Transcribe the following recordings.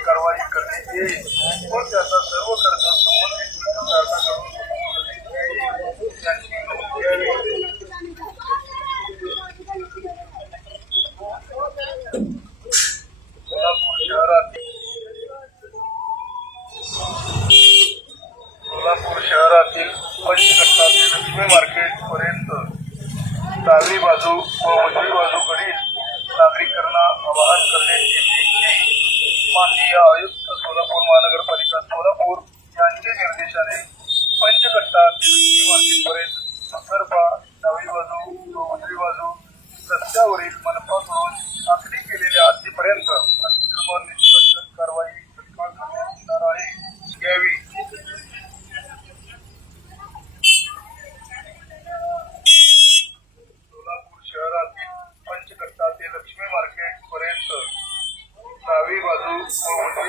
कारवाई करण्यात येईल व त्याचा सर्व खर्च संबंधित सोलापूर शहरातील सोलापूर शहरातील पंचकट्टा ते लक्ष्मी मार्केट पर्यंत डावी बाजू व उजवी बाजूकडील नागरिकांना आवाहन करण्यात येते माननीय आयुक्त सोलापूर महानगरपालिका सोलापूर यांच्या निर्देशाने पंचकट्टा ते लक्ष्मी मार्केट पर्यंत डावी बाजू व उजवी बाजू रस्त्यावरील डावी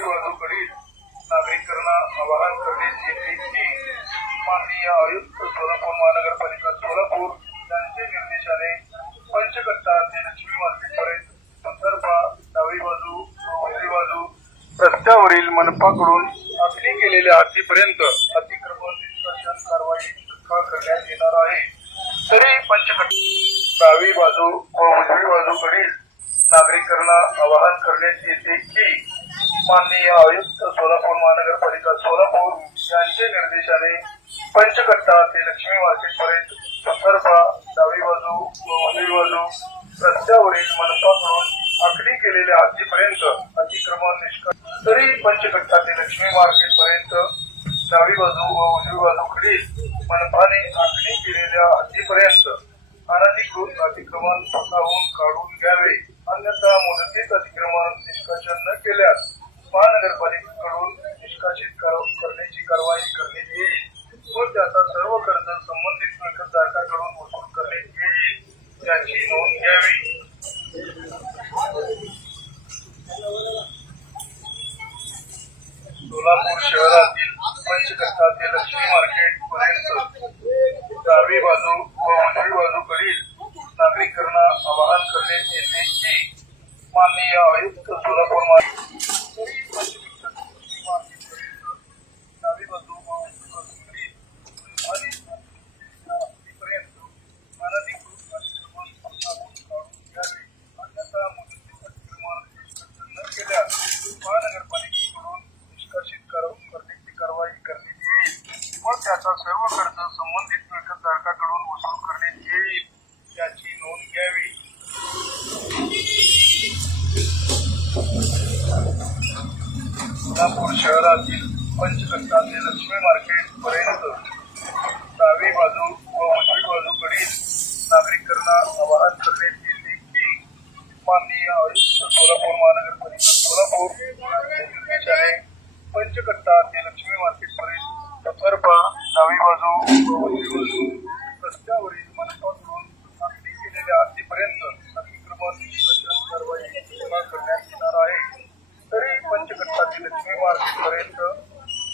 नागरिकांना आवाहन करण्यात येते की माननीय आयुक्त सोलापूर महानगरपालिका सोलापूर यांच्या निर्देशाने पंचकट्टा ते लक्ष्मी मार्केटपर्यंत संदर्भा डावी बाजू उजवी बाजू रस्त्यावरील मनपाकडून आखणी केलेल्या हद्दीपर्यंत अतिक्रमण निष्कर्षण कारवाई तत्काळ करण्यात येणार आहे. तरी पंचकट्टा डावी बाजू व उजवी बाजूकडील नागरिकांना आवाहन करण्यात येते की माननीय आयुक्त सोलापूर महानगरपालिका सोलापूर यांच्या निर्देशाने पंचकट्टा ते लक्ष्मी मार्केट पर्यंत संदर्भा डावी बाजू व उजवी बाजू रस्त्यावरील मनपाकडून आखणी केलेल्या हद्दीपर्यंत अतिक्रमण निष्कर्ष तरी पंचकट्टा ते लक्ष्मी मार्केट पर्यंत डावी बाजू व उजवी बाजूकडील मनपाने आखणी केलेल्या हद्दीपर्यंत अनधिकृत अतिक्रमण स्वतःहून काढून घ्यावे अन्यथा मुदतीत अतिक्रमण निष्कासन न केल्यास महानगरपालिकेकडून निष्कासित कर- करण्याची कारवाई करण्यात येईल व त्याचा सर्व खर्च संबंधित मिळकतधारकाकडून वसूल करण्यात त्याची नोंद घ्यावी सोलापूर शहरातील पंचकट्टा ते लक्ष्मी मार्केट पर्यंत डावी बाजू. सोलापूर शहरातील पंचकट्टा ते लक्ष्मी मार्केट पर्यंत डावी बाजू व उजवी बाजूकडील नागरिकांना आवाहन करण्यात येते की माननीय आयुक्त सोलापूर महानगरपालिका सोलापूर पंचकट्टा ते लक्ष्मी मार्केट पर्यंत डावी बाजू व उजवी बाजू रस्त्यावरील मनपाकडून आखणी केलेल्या हद्दीपर्यंत अतिक्रमण निष्कर्षण कारवाई पूर्ण करण्यात येणार आहे तरी पंचकट्टा ते लक्ष्मी मार्केट पर्यंत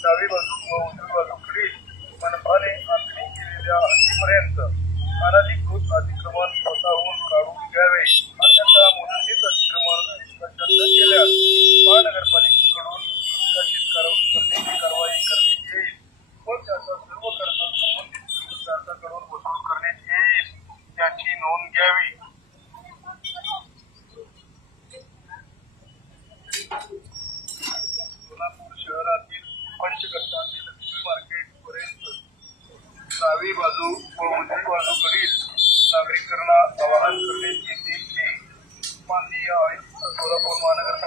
डावी बाजू व उजवी बाजूकडील मनपाने आखणी पर्यंत हद्दीपर्यंत अनधिकृत अतिक्रमण स्वतःहून काढून घ्यावे. अन्यथा मुदतीत अतिक्रमण निष्कर्षण केल्यास महानगरपालिकेकडून निष्कासित कर- करण्याची कारवाई करण्यात येईल. व त्याचा सर्व खर्च संबंधित विकासकाराकडून वसूल करण्यात येईल. याची नोंद घ्यावी सोलापूर शहरातील पंचकट्टा ते लक्ष्मी मार्केट पर्यंत डावी बाजू व उजवी नागरिकांना आवाहन करण्यात येते की माननीय आयुक्त सोलापूर महानगर